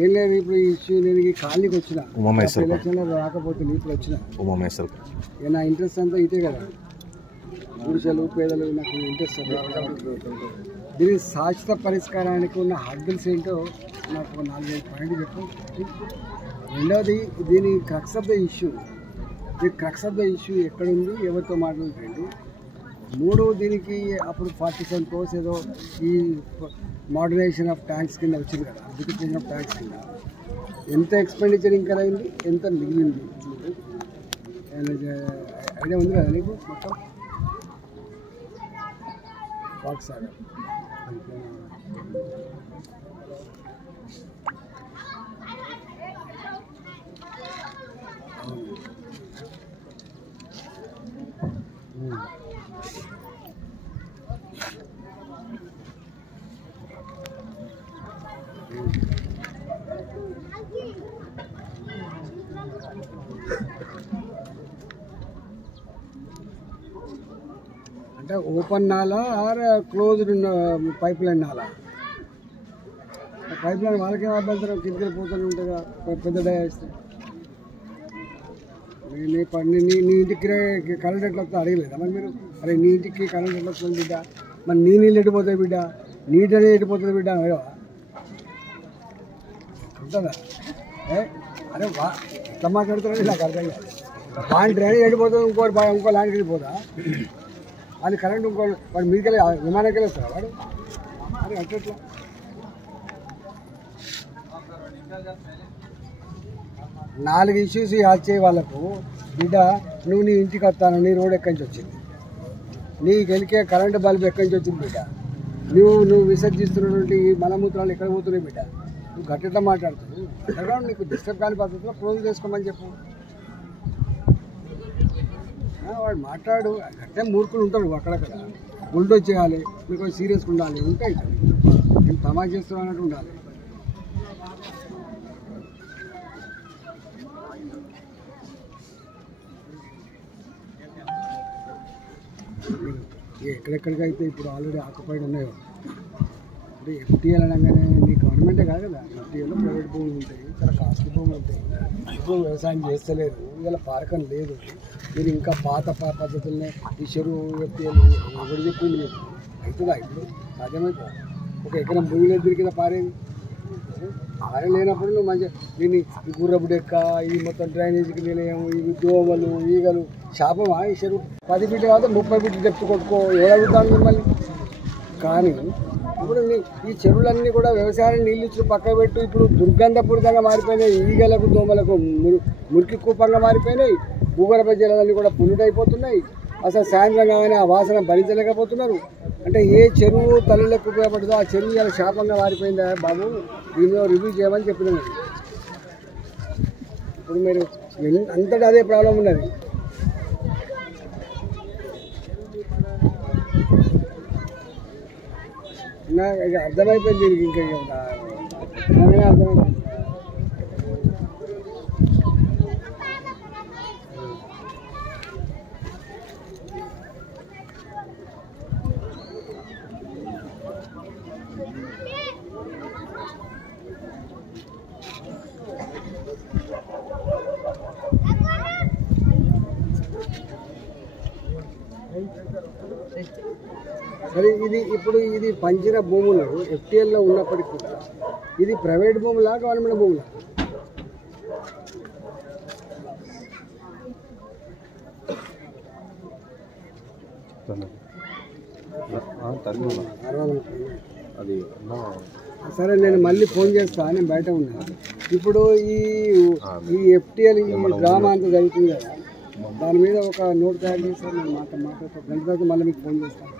ఏం లేదు ఇప్పుడు ఈ ఇష్యూ నేను ఈ కాలనీకి వచ్చిన ఎలక్షన్లో రాకపోతే ఇప్పుడు వచ్చిన నా ఇంట్రెస్ట్ అంతా ఇదే కదా, పురుషులు పేదలు నాకు ఇంట్రెస్ట్. దీని శాశ్వత పరిష్కారానికి ఉన్న హద్దుల్స్ ఏంటో నాకు 4-5 పాయింట్లు చెప్పు. రెండవది దీని క్రక్స్ ఆఫ్ ద ఇష్యూ, ఈ క్రక్స్ ఆఫ్ ద ఇష్యూ ఎక్కడుంది, ఎవరితో మాట్లాడుతుంది. మూడవ దీనికి అప్పుడు 47 crores ఏదో ఈ మోడర్నైజేషన్ ఆఫ్ ట్యాంక్స్ కింద వచ్చింది కదా, బ్యూటిఫికేషన్ ఆఫ్ ట్యాంక్స్ కింద ఎంత ఎక్స్పెండిచర్ ఇంకా అయింది, ఎంత మిగిలింది ఐడియా ఉంది కదా నీకు? మొత్తం వాక్సాగర్ అంటే ఓపెన్ నాలా ఆర్ క్లోజ్డ్ పైప్ లైన్ నాలా? పైప్ లైన్ వాళ్ళకేం అభ్యంతరం, కిందకి పోతూనే ఉంటుంది పెద్ద డయాస్తే. నీ ఇంటికి కరెంట్ ఎట్లా వస్తుందో అడగలేదా మరి మీరు? అరే నీ ఇంటికి కరెంట్ ఎట్లా వస్తుంది బిడ్డ, మరి నీ నీళ్ళు ఎట్టిపోతాయి బిడ్డ, నీటి అనేది ఎట్టిపోతుంది బిడ్డ ఉంటుందా? అరే ఎట్లా మాట్లాడుతున్నాడు నాకు అర్థం కాదు. వాడి డ్రైనేజ్ ఎట్టిపోతుంది, ఇంకో ల్యాండ్కి వెళ్ళిపోదా? అది కరెంట్ ఇంకో వాడు మీదకెళ్ళి విమానానికి వెళ్ళొస్తారా వాడు? అరే అట్లా 4 ఇష్యూస్ యాడ్ వాళ్ళకు బిడ్డ, నువ్వు నీ ఇంటికి వస్తాను, నీ రోడ్ ఎక్కడి నుంచి వచ్చింది, నీకు వెళ్ళికే కరెంటు బల్బు ఎక్కడి నుంచి వచ్చింది బిడ్డ, నువ్వు విసర్జిస్తున్నటువంటి మలమూత్రాలు ఎక్కడ పోతున్నాయి బిడ్డ, నువ్వు గట్టిగా మాట్లాడుతున్నావు. అక్కడ నీకు డిస్టర్బ్ కాని పద్ధతిలో క్లోజ్ చేసుకోమని చెప్పు. వాడు మాట్లాడు, గట్టే మూర్ఖులు ఉంటారు అక్కడక్కడ. బుల్డోజ్ చేయాలి, మీకు సీరియస్గా ఉండాలి, ఉంటాయి నేను తమాషా చేస్తున్నా అన్నట్టు ఉండాలి. ఎక్కడెక్కడికైతే ఇప్పుడు ఆల్రెడీ ఆక్యుపైడ్ ఉన్నాయో, అంటే ఎఫ్టీఎల్ అనగానే నీ గవర్నమెంటే కాదు కదా, ఎఫ్టీఎల్లో ప్రైవేట్ భూములు ఉంటాయి, చాలా కాస్ట్లీ భూములు ఉంటాయి. ఇప్పుడు వ్యవసాయం చేస్తలేదు, ఇలా పారకం లేదు, మీరు ఇంకా పాత పద్ధతులనే ఈ చెరువు ఎఫ్టీఎల్ ఎవరు చెప్పింది మీకు? అవుతుందా ఇప్పుడు? సాధ్యమవుతుందా? ఒక ఎకరం భూమిలో దొరికిన పారేది లేనప్పుడు నువ్వు మంచిగా దీన్ని ఈ గుర్రపు డెక్క, ఈ మొత్తం డ్రైనేజీకి నిలయం, ఈ దోమలు ఈగలు శాపమా? ఈ చెరువు 10 ఫీట్ కాదు 30 ఫీట్ డెప్త్ కొట్టుకో, ఎవరుతాను మిమ్మల్ని. కానీ ఇప్పుడు ఈ చెరువులన్నీ కూడా వ్యవసాయాన్ని నీళ్ళు ఇచ్చి పక్క పెట్టు, ఇప్పుడు దుర్గంధపూరితంగా మారిపోయినాయి, ఈగలకు దోమలకు మురికి కూపంగా మారిపోయినాయి, భూగర్భ జలాలన్నీ కూడా పొల్యూట్ అయిపోతున్నాయి. అసలు సాయంత్రం కాగానే ఆ వాసన భరించలేకపోతున్నారు. అంటే ఏ చెరువు తల్లులకు ఉపయోగపడుతుందో ఆ చెరువు ఇలా శాపంగా మారిపోయిందా బాబు, దీనిలో రివ్యూ చేయమని చెప్పినాను. ఇప్పుడు మీరు అంతటా అదే ప్రాబ్లం ఉన్నది. నాకు అర్థమైపోయింది దీనికి, ఇంకా నాకనే అర్థమైపోయింది. సరే, ఇది పంచిన భూములు ఎఫ్టీఎల్లో ఉన్నప్పటికీ కూడా ఇది ప్రైవేట్ భూములా గవర్నమెంట్ భూములా? సరే, నేను మళ్ళీ ఫోన్ చేస్తా, నేను బయట ఉన్నాను. ఇప్పుడు ఈ ఎఫ్టీఎల్ ఈ డ్రామా అంతా జరుగుతుంది కదా, దాని మీద ఒక నోట్ తయారు చేస్తాను, నేను మాట్లాడతాను. గంట తర్వాత మళ్ళీ మీకు ఫోన్ చేస్తాను.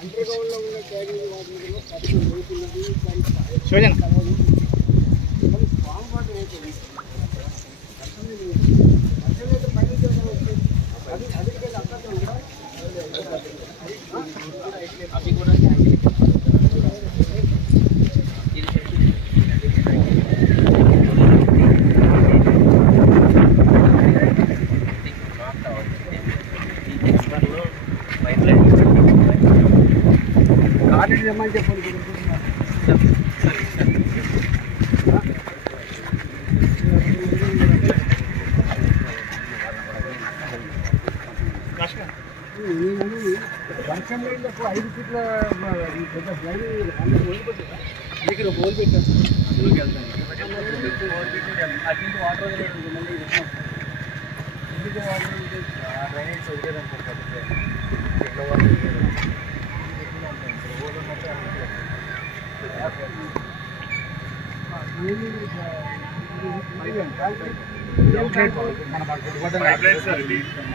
అండర్గ్రౌండ్లో ఉన్న క్యారీలు వర్షం లేనప్పుడు 5 ఫీట్ల పెద్ద డ్రైన్ ఓడిపోతుందా దగ్గర హోల్ పెట్టారు అందులోకి వెళ్తాను హోల్ పెట్టి అటు నుంచి వాటర్ వదిలేదు మళ్ళీ ఎందుకు వాటర్ డ్రైనేజ్ వదిలేదనుకోండి ఎట్లా వాటర్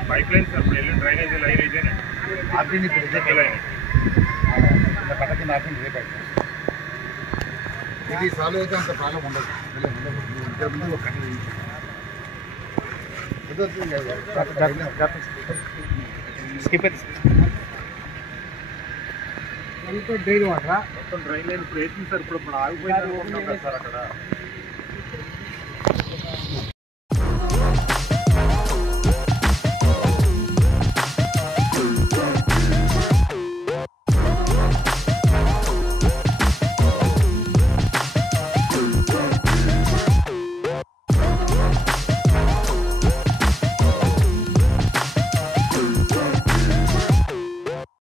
పైప్ లైన్ సార్ ఇప్పుడు వెళ్ళిన డ్రైనేజ్ లైన్ ఇదేనే ఆర్పింది ఇప్పుడు లైన్ పక్కకి ఆర్పింది ఇదే పైప్ ఇది సాల్వ్ అయితే అంత ప్రాబ్లం ఉండదు ముందు ఒక స్కిప్ అయితే డ్రైన్ వాటరా మొత్తం డ్రైన్ లైన్ ఇప్పుడు వేసింది సార్ ఇప్పుడు ఆగిపోయింది సార్ అక్కడ